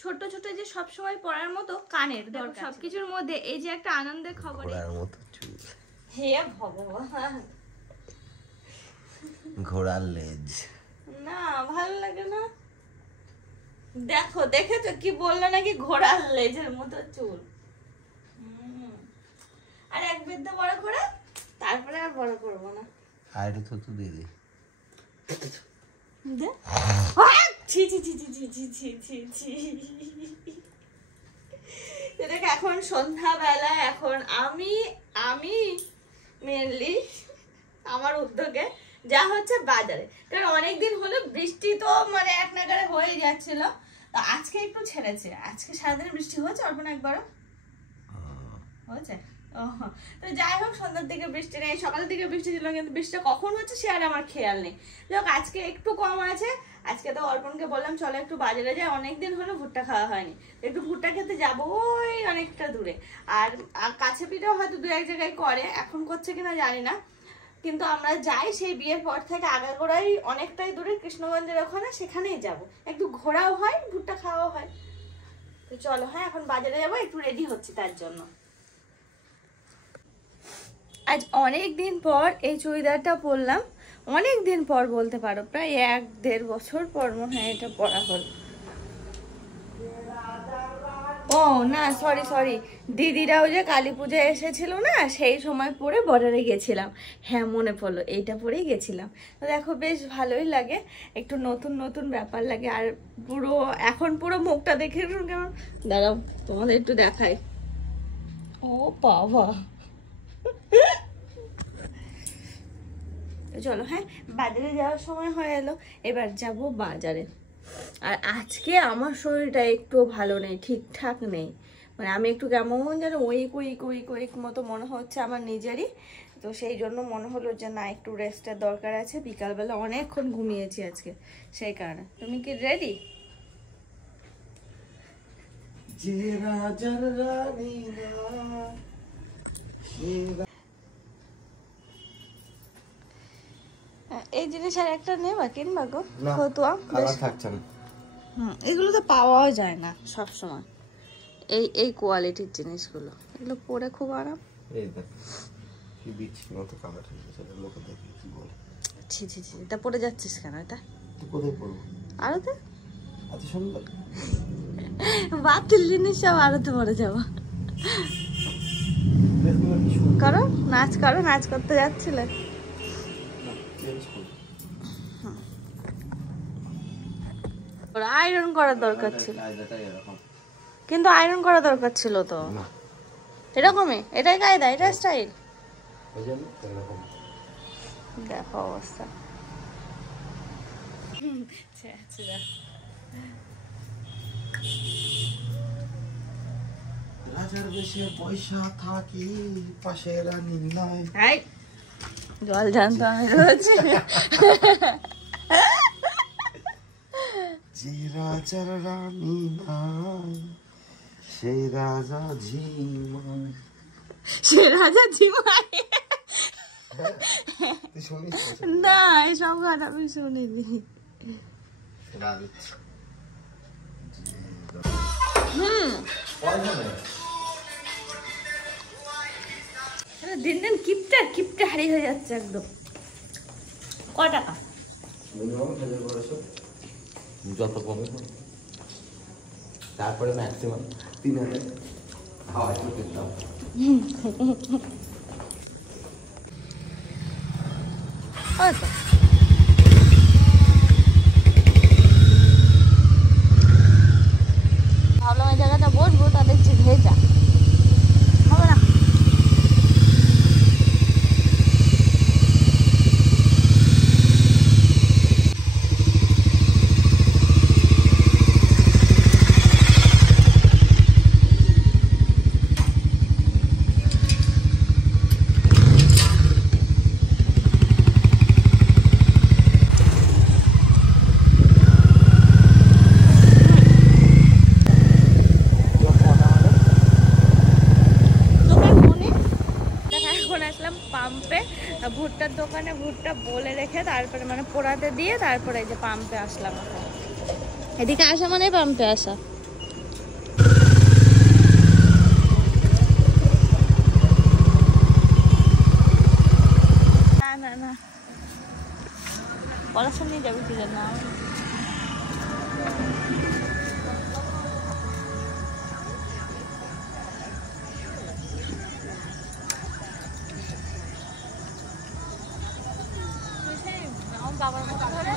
ছোট ছোট যে সব সময় পরার মতো কানের দরকার, সবকিছুর মধ্যে এই যে একটা আনন্দের খবর, ঘোড়ার মতো চুল, হে ভগবান, ঘোড়ার লেজ। না ভালো লাগে না। দেখো দেখেছো কি বললো নাকি ঘোড়ার লেজের মতো চুল। আর এক বেদ্য বড় করে তারপরে আর বড় করবো না। আর একটু থুতু দিয়ে দিই। এখন সন্ধ্যাবেলা, এখন আমি মেনলি আমার উদ্যোগে যা হচ্ছে বাজারে, কারণ অনেকদিন হলো বৃষ্টি তো মানে এক নাগারে হয়ে যাচ্ছিল, তো আজকে একটু ছেড়েছে। আজকে সারাদিন বৃষ্টি হয়েছে অল্প না একবারও হয়েছে। তো যাই হোক, সন্ধ্যার দিকে বৃষ্টি নেই, সকালের দিকে বৃষ্টি ছিল, কিন্তু বৃষ্টিটা কখন হচ্ছে সে আর আমার খেয়াল নেই। যাই হোক, আজকে একটু কম আছে। আজকে তো অর্পণকে বললাম চলো একটু বাজারে যাই, অনেকদিন হলো ভুট্টা খাওয়া হয়নি, একটু ভুট্টা খেতে যাবো ওই অনেকটা দূরে। আর কাছে পিঠেও হয়তো দু এক জায়গায় করে, এখন করছে কিনা জানি না, কিন্তু আমরা যাই সেই বিয়ের পর থেকে আগাগোড়াই অনেকটাই দূরে কৃষ্ণগঞ্জের ওখানে, সেখানেই যাব, একটু ঘোরাও হয় ভুট্টা খাওয়াও হয়। তো চলো, হ্যাঁ এখন বাজারে যাবো, একটু রেডি হচ্ছি তার জন্য। আজ অনেক দিন পর এই চুড়িদারটা পরলাম, অনেক দিন পর বলতে পারো, প্রায় 1-1.5 বছর পর মনে হয় এটা পরা হল। ও না, সরি, দিদিরাও যে কালী পূজা এসেছিল না, সেই সময় পরে বর্ডারে গেছিলাম। হ্যাঁ মনে পড়লো, এইটা পরেই গেছিলাম। তো দেখো বেশ ভালোই লাগে, একটু নতুন নতুন ব্যাপার লাগে। আর পুরো এখন পুরো মুখটা দেখে কেমন, দাঁড়াও তোমাদের একটু দেখাই। ও বাবা, চলো হ্যাঁ বাজারে যাওয়ার সময় হয়ে এলো, এবার যাব বাজারে। আর আজকে আমার শরীরটা একটু ভালো নেই, ঠিকঠাক নেই, মানে আমি একটু কেমন যেন উইক মতো মনে হচ্ছে আমার নিজেরই। তো সেই জন্য মনে হলো যে না, একটু রেস্টের দরকার আছে, বিকালবেলা অনেকক্ষণ ঘুমিয়েছি আজকে, সেই কারণে। তুমি কি রেডি? এই জিনিস আর একটা নেবা, কিনবা গো? ফতুয়া থাকছে না। এগুলো তো পাওয়াও যায় না সব সময়, এই কোয়ালিটির জিনিসগুলো, এগুলো পরে খুব আরাম। এই দেখ কি বিচ্ছিরি মতো কালার হয়েছে, সেটা লোকে দেখে কি বলে, ছি, এটা পরে যাচ্ছিস কেন? এটা তুই কোথায় পরবো? আরতে এত সুন্দর বাতিল জিনিস সব আরতে পরে যাবা। করো নাচ করতে যাচ্ছিলে। আয়রন করার দরকার ছিল, কিন্তু আয়রন করা দরকার ছিল তো। এরকমই, এটাই কায়দা, এটা স্টাইল। দেখো অবস্থা। রাজার বেশি পয়সা থাকি পাশে রানী নাই। জল জানতো আমি রয়েছে। যে রাজার রানী নাই সেই রাজা ঝিমাই, সে রাজা ঝিমাই। তুই শুনিস না, এসব গান আমি শুনিনি। দিন দিন কিপটে হারিয়ে হয়ে যাচ্ছে একদম। কয় টাকা? যত কমে তারপরে ম্যাক্সিমাম 3000 হাওয়াই কিনতাম। হয়তো ভাবলাম এই জায়গাটা বসবো, তা দেখছি ভেজা, হবে না। ভুট্টার দোকানে ভুট্টা বলে রেখে তারপরে মানে পোড়াতে দিয়ে তারপরে এই যে পাম্পে আসলাম। এদিকে আসা মানে পাম্পে আসা। পড়াশোনা নিয়ে যাবে কি জানো বাবার মতো ধরে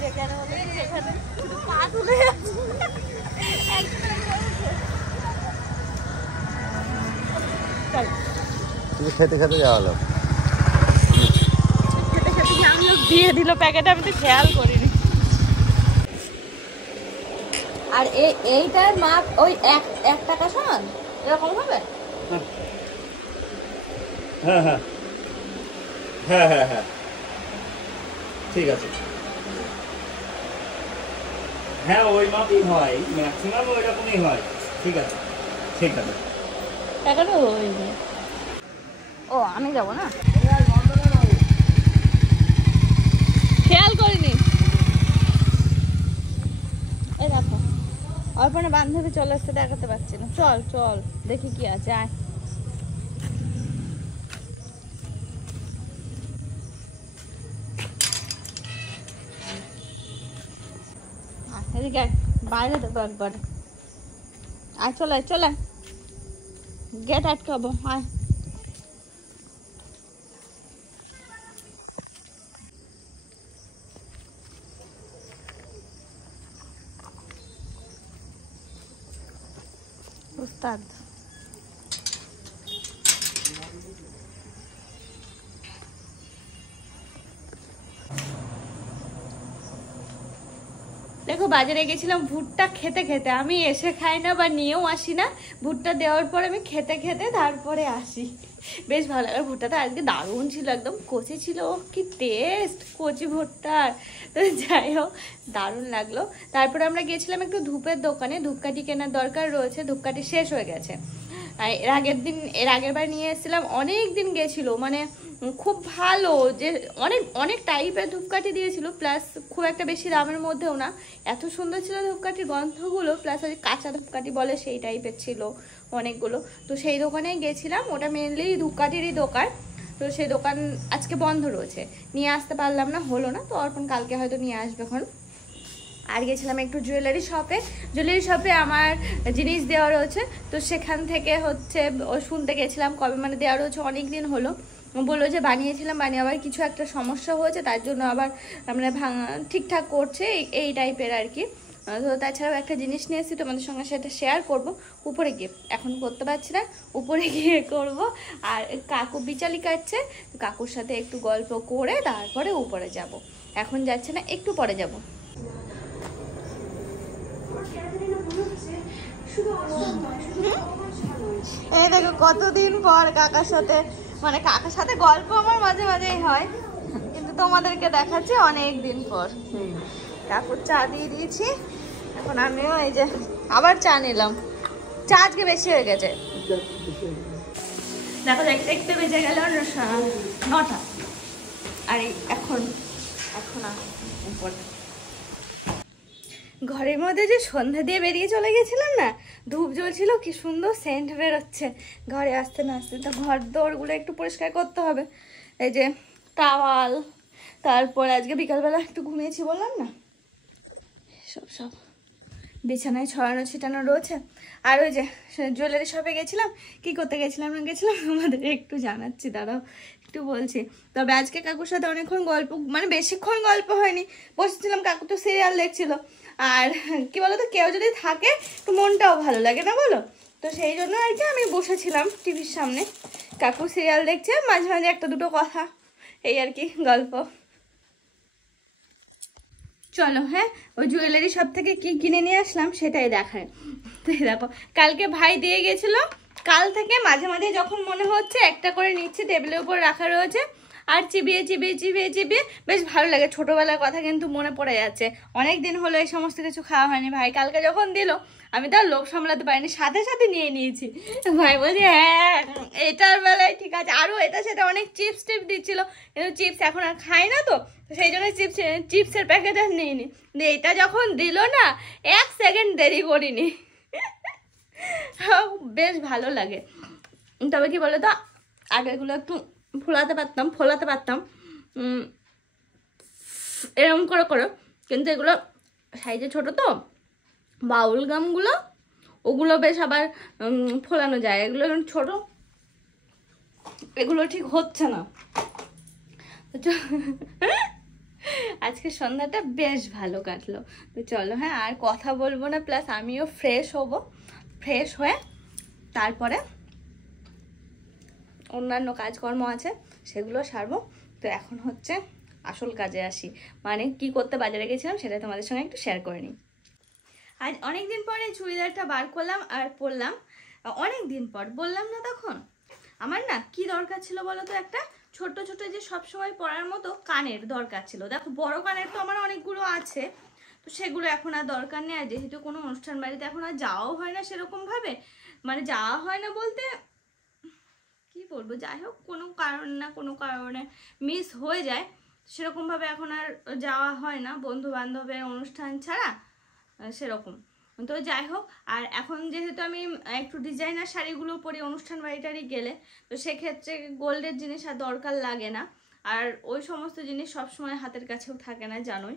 যেখানে হলো সেখানে পা তুলে তুমি খেতে খেতে যাওয়ালো খেতে খেতে যে আমি দিয়ে দিল প্যাকেট আমি তো খেয়াল করিনি আর এইটার মাপ ওই 1 টাকা সমান এরকম হবে হ্যাঁ হ্যাঁ হ্যাঁ হ্যাঁ হ্যাঁ ঠিক আছে হ্যাঁ ওই মাপই হয় ম্যাক্সিমাম ওই রকমই হয় ঠিক আছে টাকাটা হইবে ও আমি যাব না খেয়াল করিনি এই দেখো অর্পণে বান্ধবী চলে আসতে দেখাতে পারছি না চল চল দেখি কি আছে আয় এদিকে বাইরে দেবো একবার আয় চলে চলে গেট আটকাবো আয় উস্তাদ দেখো বাজারে গেছিলাম ভুট্টা খেতে খেতে আমি এসে খাই না বা নিয়েও আসি না ভুট্টা দেওয়ার পর আমি খেতে খেতে তারপরে আসি বেশ ভালো লাগে ভুট্টাটা আজকে দারুণ ছিল একদম কচি ছিল কি টেস্ট কচি ভুট্টার তো যাই হোক দারুণ লাগলো তারপরে আমরা গিয়েছিলাম একটু ধূপের দোকানে ধূপকাঠি কেনার দরকার রয়েছে ধূপকাঠি শেষ হয়ে গেছে এর আগের বার নিয়ে এসেছিলাম অনেক দিন গেছিল মানে খুব ভালো যে অনেক টাইপের ধূপকাঠি দিয়েছিল প্লাস খুব একটা বেশি দামের মধ্যেও না এত সুন্দর ছিল ধূপকাঠির গন্ধগুলো প্লাস ওই কাঁচা ধূপকাঠি বলে সেই টাইপের ছিল অনেকগুলো তো সেই দোকানে গেছিলাম ওটা মেনলি ধূপকাঠিরই দোকান তো সেই দোকান আজকে বন্ধ রয়েছে নিয়ে আসতে পারলাম না হলো না তো অর্পণ কালকে হয়তো নিয়ে আসবে এখন আর গেছিলাম একটু জুয়েলারি শপে আমার জিনিস দেওয়া রয়েছে তো সেখান থেকে হচ্ছে শুনতে গেছিলাম কবে মানে দেওয়া রয়েছে অনেক দিন হলো বললো যে বানিয়েছিলাম বানিয়ে আবার কিছু একটা সমস্যা হয়েছে তার জন্য আবার মানে ঠিকঠাক করছে এই টাইপের আর কি তো তাছাড়াও একটা জিনিস নিয়ে এসেছি তোমাদের সঙ্গে সেটা শেয়ার করব উপরে গিয়ে এখন করতে পারছি না উপরে গিয়ে করব আর কাকু বিচালি কাটছে কাকুর সাথে একটু গল্প করে তারপরে উপরে যাব এখন যাচ্ছে না একটু পরে যাব এই দেখো কতদিন পর কাকার সাথে মানে কাকার সাথে গল্প আমার মাঝে মাঝেই হয় কিন্তু তোমাদেরকে দেখাচ্ছি অনেক দিন পর কাকুর চা দিয়ে দিয়েছি এখন আমিও এই যে আবার চা নিলাম চা আজকে বেশি হয়ে গেছে দেখো দেখতে দেখতে বেজে গেল 9টা আর এখন উপর ঘরের মধ্যে যে সন্ধ্যা দিয়ে বেরিয়ে চলে গেছিলাম না ধূপ জ্বলছিল কি সুন্দর সেন্ট বেরোচ্ছে ঘরে আসতে না আসতে তো ঘর দৌড়গুলো একটু পরিষ্কার করতে হবে এই যে টাওয়াল তারপর আজকে বিকালবেলা একটু ঘুমিয়েছি বললাম না সব বিছানায় ছড়ানো ছিটানো রয়েছে আর ওই যে জুয়েলারি শপে গেছিলাম কি করতে গেছিলাম আমাদের একটু জানাচ্ছি দাঁড়াও একটু বলছি তবে আজকে কাকুর সাথে অনেকক্ষণ গল্প মানে বেশিক্ষণ গল্প হয়নি বসেছিলাম কাকু তো সিরিয়াল দেখছিল আর কি বলতো কেউ যদি থাকে তো মনটাও ভালো লাগে না বলো তো সেই জন্য আর কি আমি বসেছিলাম টিভির সামনে কাকু সিরিয়াল দেখছে মাঝে মাঝে একটা দুটো কথা এই আর কি গল্প চলো হ্যাঁ ওই জুয়েলারি শপ থেকে কি কিনে নিয়ে আসলাম সেটাই দেখায় তো দেখো কালকে ভাই দিয়ে গেছিলো কাল থেকে মাঝে মাঝে যখন মনে হচ্ছে একটা করে নিচ্ছি টেবিলের উপর রাখা রয়েছে আর চিবিয়ে বেশ ভালো লাগে ছোটবেলার কথা কিন্তু মনে পড়ে যাচ্ছে অনেক দিন হলো এই সমস্ত কিছু খাওয়া হয়নি ভাই কালকে যখন দিল আমি তার লোভ সামলাতে পারিনি সাথে সাথে নিয়ে নিয়েছি ভাই বলছে হ্যাঁ এটার বেলায় ঠিক আছে আরও এটা সেটা অনেক চিপস দিচ্ছিল কিন্তু চিপস এখন আর খাই না তো সেই জন্য চিপসের প্যাকেট আর নিইনি এটা যখন দিল না 1 সেকেন্ড দেরি করিনি বেশ ভালো লাগে তবে কি বলো তো আগেগুলো একটু ফোলাতে পারতাম এরকম করে করো, কিন্তু এগুলো সাইজে ছোট তো, বাউল গামগুলো ওগুলো বেশ আবার ফোলানো যায়, এগুলো ছোট, এগুলো ঠিক হচ্ছে না। আজকে সন্ধ্যাটা বেশ ভালো কাটলো। তো চলো, হ্যাঁ আর কথা বলবো না, প্লাস আমিও ফ্রেশ হব, ফ্রেশ হয়ে তারপরে অন্যান্য কাজকর্ম আছে সেগুলো সারবো। তো এখন হচ্ছে আসল কাজে আসি, মানে কি করতে বাজারে গেছিলাম সেটা তোমাদের সঙ্গে একটু শেয়ার করে নিই। আজ অনেক দিন পরে চুড়িদারটা বার করলাম আর পরলাম, অনেক দিন পর বললাম না তখন, আমার না কি দরকার ছিল বলো তো, একটা ছোট ছোট যে সব সময় পরার মতো কানের দরকার ছিল। দেখো বড় কানের তো আমার অনেকগুলো আছে, তো সেগুলো এখন আর দরকার নেই। আর যেহেতু কোনো অনুষ্ঠান বাড়িতে এখন আর যাওয়াও হয় না সেরকম ভাবে, মানে যাওয়া হয় না বলতে কি বলবো, যাই হোক কোনো কারণ না কোনো কারণে মিস হয়ে যায়, সেরকমভাবে এখন আর যাওয়া হয় না বন্ধু বান্ধবের অনুষ্ঠান ছাড়া সেরকম। তো যাই হোক, আর এখন যেহেতু আমি একটু ডিজাইনার শাড়িগুলো পরি অনুষ্ঠান বাড়িটারি গেলে, তো সেক্ষেত্রে গোল্ডের জিনিস আর দরকার লাগে না, আর ওই সমস্ত জিনিস সবসময় হাতের কাছেও থাকে না জানোই।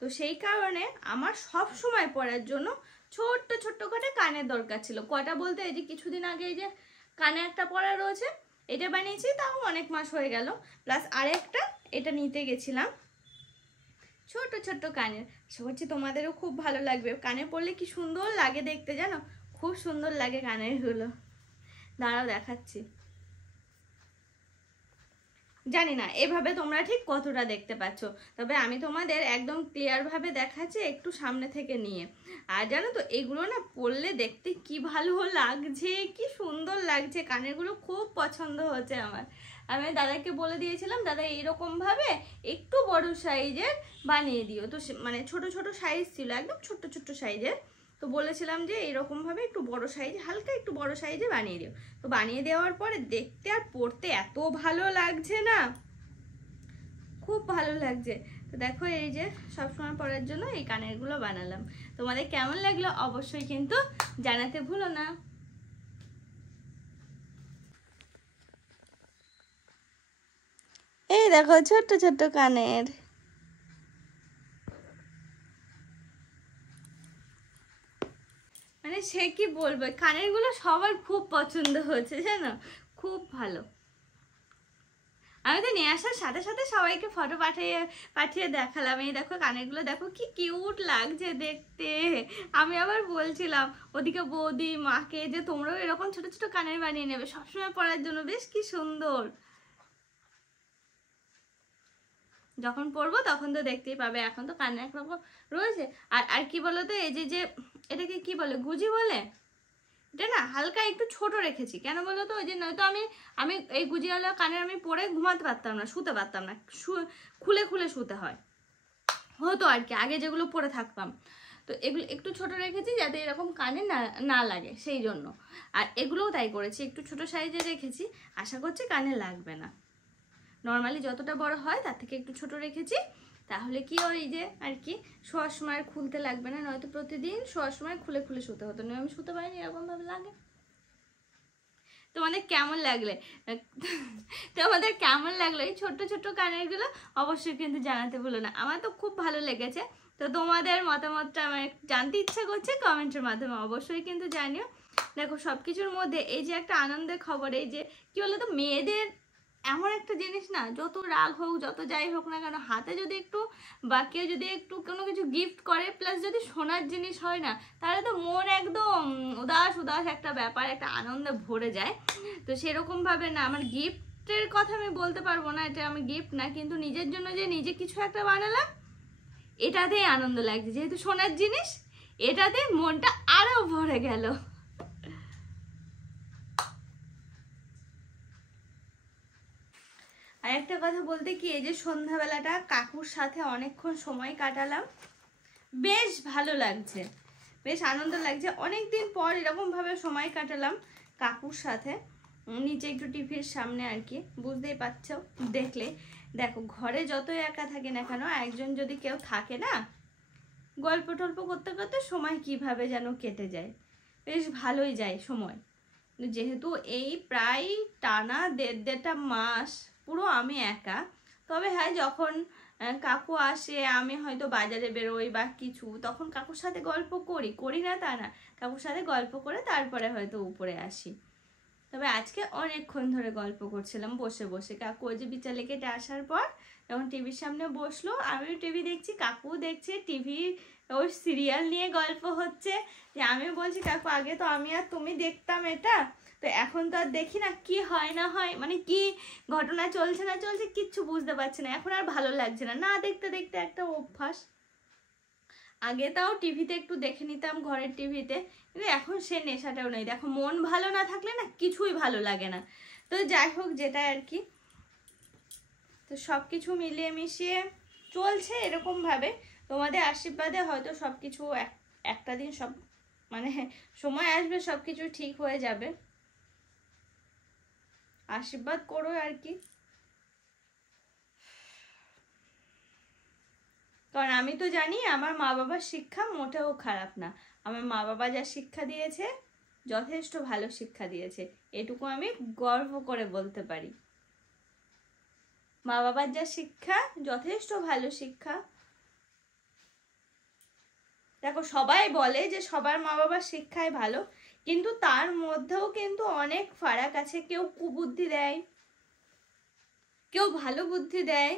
তো সেই কারণে আমার সব সময় পরার জন্য ছোট্ট ছোট্ট করে কানের দরকার ছিল। কটা বলতে এই যে কিছুদিন আগে এই যে কানে একটা পরা রয়েছে, এটা বানিয়েছি, তাও অনেক মাস হয়ে গেল, প্লাস আরেকটা এটা নিতে গেছিলাম, ছোট ছোট্ট কানের। আশা করছি তোমাদেরও খুব ভালো লাগবে, কানে পরলে কি সুন্দর লাগে দেখতে জানো, খুব সুন্দর লাগে কানের গুলো। দাঁড়াও দেখাচ্ছি, জানি না এভাবে তোমরা ঠিক কতটা দেখতে পাচ্ছ, তবে আমি তোমাদের একদম ক্লিয়ার ভাবে দেখাচ্ছি একটু সামনে থেকে নিয়ে। আর জানো তো এগুলো না পরলে দেখতে কি ভালো লাগছে, কি সুন্দর লাগছে, কানেরগুলো খুব পছন্দ হচ্ছে আমার। আমি দাদাকে বলে দিয়েছিলাম, দাদা এইরকম ভাবে একটু বড় সাইজের বানিয়ে দিও। তো মানে ছোট ছোট সাইজ ছিল, একদম ছোট্ট ছোট্ট সাইজের, তো বলেছিলাম যে এরকম ভাবে একটু বড় সাইজ, হালকা একটু বড় সাইজে বানিয়ে দিও। তো বানিয়ে দেওয়ার পরে দেখতে আর পরতে এত ভালো লাগছে না, খুব ভালো লাগছে। তো দেখো এই যে সবসময় পরার জন্য এই কানেরগুলো বানালাম। তোমাদের কেমন লাগলো অবশ্যই কিন্তু জানাতে ভুলো না। এই দেখো ছোট্ট ছোট্ট কানের, মানে সে কি বলবো, কানের গুলো সবার খুব পছন্দ হয়েছে জানো, খুব ভালো। আমি তো নিয়ে আসার সাথে সাথে সবাইকে ফটো পাঠিয়ে দেখালাম, এই দেখো কানের গুলো দেখো কি কিউট লাগছে দেখতে। আমি আবার বলছিলাম ওদিকে বৌদি মাকে যে তোমরাও এরকম ছোট ছোট কানের বানিয়ে নেবে সবসময় পরার জন্য, বেশ কি সুন্দর। যখন পরবো তখন তো দেখতেই পাবে, এখন তো কানে একরকম রয়েছে। আর আর কি বলতো, এই যে এটাকে কি বলে, গুজি বলে, এটা না হালকা একটু ছোট রেখেছি, কেন বলো তো, ওই যে নয়তো আমি এই গুজিওয়ালা কানের আমি পরে ঘুমাতে পারতাম না, শুতে পারতাম না, খুলে খুলে শুতে হয় হতো আর কি, আগে যেগুলো পরে থাকতাম। তো এগুলো একটু ছোট রেখেছি যাতে এরকম কানে না লাগে, সেই জন্য। আর এগুলোও তাই করেছি, একটু ছোট সাইজে রেখেছি, আশা করছি কানে লাগবে না। নর্মালি যতটা বড় হয় তার থেকে একটু ছোট রেখেছি, তাহলে কি ওই যে আর কি শোয়ার সময় আর খুলতে লাগবে না, নয়তো প্রতিদিন শোয়ার সময় খুলে খুলে শুতে হতো, নয় আমি শুতে পারিনি এরকম ভাবে লাগে। তোমাদের কেমন লাগলো এই ছোট্ট ছোট্ট কানের গুলো অবশ্যই কিন্তু জানাতে ভুলো না, আমার তো খুব ভালো লেগেছে। তো তোমাদের মতামতটা আমার জানতে ইচ্ছা করছে, কমেন্টের মাধ্যমে অবশ্যই কিন্তু জানিও। দেখো সবকিছুর মধ্যে এই যে একটা আনন্দের খবর, এই যে কি বলতো, মেয়েদের এমন একটা জিনিস না, যত রাগ হোক যত যাই হোক না কেন, হাতে যদি একটু বা কেউ যদি একটু কোনো কিছু গিফট করে, প্লাস যদি সোনার জিনিস হয় না, তাহলে তো মন একদম উদাস উদাস একটা ব্যাপার, একটা আনন্দে ভরে যায়। তো সেরকমভাবে না, আমার গিফটের কথা আমি বলতে পারবো না, এটা আমি গিফট না, কিন্তু নিজের জন্য যে নিজে কিছু একটা বানালাম এটাতেই আনন্দ লাগছে, যেহেতু সোনার জিনিস, এটাতে মনটা আরো ভরে গেল। আর একটা কথা বলতে কি, এই যে সন্ধ্যাবেলাটা কাকুর সাথে অনেকক্ষণ সময় কাটালাম, বেশ ভালো লাগছে, বেশ আনন্দ লাগছে, অনেক দিন পর এরকম ভাবে সময় কাটালাম কাকুর সাথে, নিচে একটু টিভির সামনে আর কি, বুঝতেই পারছো দেখলে। দেখো ঘরে যতই একা থাকে না কেন, একজন যদি কেউ থাকে না, গল্প টল্প করতে করতে সময় কিভাবে যেন কেটে যায়, বেশ ভালোই যায় সময়। যেহেতু এই প্রায় টানা দেড়টা মাস পুরো আমি একা, তবে হ্যাঁ যখন কাকু আসে, আমি হয়তো বাজারে বেরোই বা কিছু, তখন কাকুর সাথে গল্প করি না তা না, কাকুর সাথে গল্প করে তারপরে হয়তো উপরে আসি। তবে আজকে অনেকক্ষণ ধরে গল্প করছিলাম বসে বসে। কাকু ওই যে বিচালে কেটে আসার পর যখন টিভির সামনে বসলো, আমিও টিভি দেখছি, কাকু দেখছে টিভি, ওই সিরিয়াল নিয়ে গল্প হচ্ছে। যে আমি বলছি কাকু আগে তো আমি আর তুমি দেখতাম এটা, তো এখন তো আর দেখি না, কি হয় না হয়, মানে কি ঘটনা চলছে না চলছে কিচ্ছু বুঝতে পারছি না, এখন আর ভালো লাগছে না, না দেখতে দেখতে একটা অভ্যাস। আগে তাও টিভিতে একটু দেখে নিতাম ঘরের টিভিতে, কিন্তু এখন সে নেশাটাও নেই। দেখো মন ভালো না থাকলে না কিছুই ভালো লাগে না। তো যাই হোক, যেটা আর কি, তো সব কিছু মিলিয়ে মিশিয়ে চলছে এরকমভাবে। তোমাদের আশীর্বাদে হয়তো সব কিছু একটা দিন সব মানে সময় আসবে, সব কিছু ঠিক হয়ে যাবে। আশীর্বাদ করো আর কি। কারণ আমি তো জানি আমার মা বাবার শিক্ষা মোটেও খারাপ না। আমার মা বাবা যা শিক্ষা দিয়েছে যথেষ্ট ভালো শিক্ষা দিয়েছে, এটুকু আমি গর্ব করে বলতে পারি। মা বাবার যা শিক্ষা যথেষ্ট ভালো শিক্ষা। দেখো সবাই বলে যে সবার মা বাবার শিক্ষাই ভালো, কিন্তু তার মধ্যেও কিন্তু অনেক ফারাক আছে। কেউ কুবুদ্ধি দেয়, কেউ ভালো বুদ্ধি দেয়।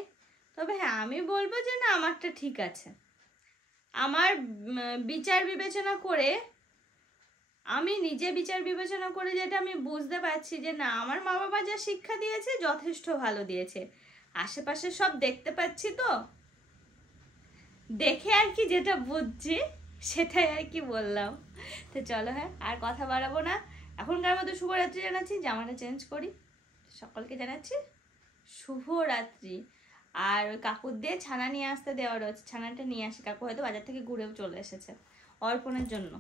তবে হ্যাঁ, আমি বলবো যে না, আমারটা ঠিক আছে। আমার বিচার বিবেচনা করে, আমি নিজে বিচার বিবেচনা করে যেটা আমি বুঝতে পারছি যে না, আমার মা বাবা যা শিক্ষা দিয়েছে যথেষ্ট ভালো দিয়েছে। আশেপাশে সব দেখতে পাচ্ছি, তো দেখে আর কি যেটা বুঝছি সেটাই আর কি বললাম। তো চলো, হ্যাঁ আর কথা বাড়াবো না, এখনকার মতো শুভরাত্রি জানাচ্ছি, জামাটা চেঞ্জ করি। সকলকে জানাচ্ছি শুভরাত্রি। আর ওই কাকুর দিয়ে ছানা নিয়ে আসতে দেওয়া রয়েছে, ছানাটা নিয়ে আসি, কাকু হয়তো বাজার থেকে ঘুরেও চলে এসেছে অর্পণের জন্য।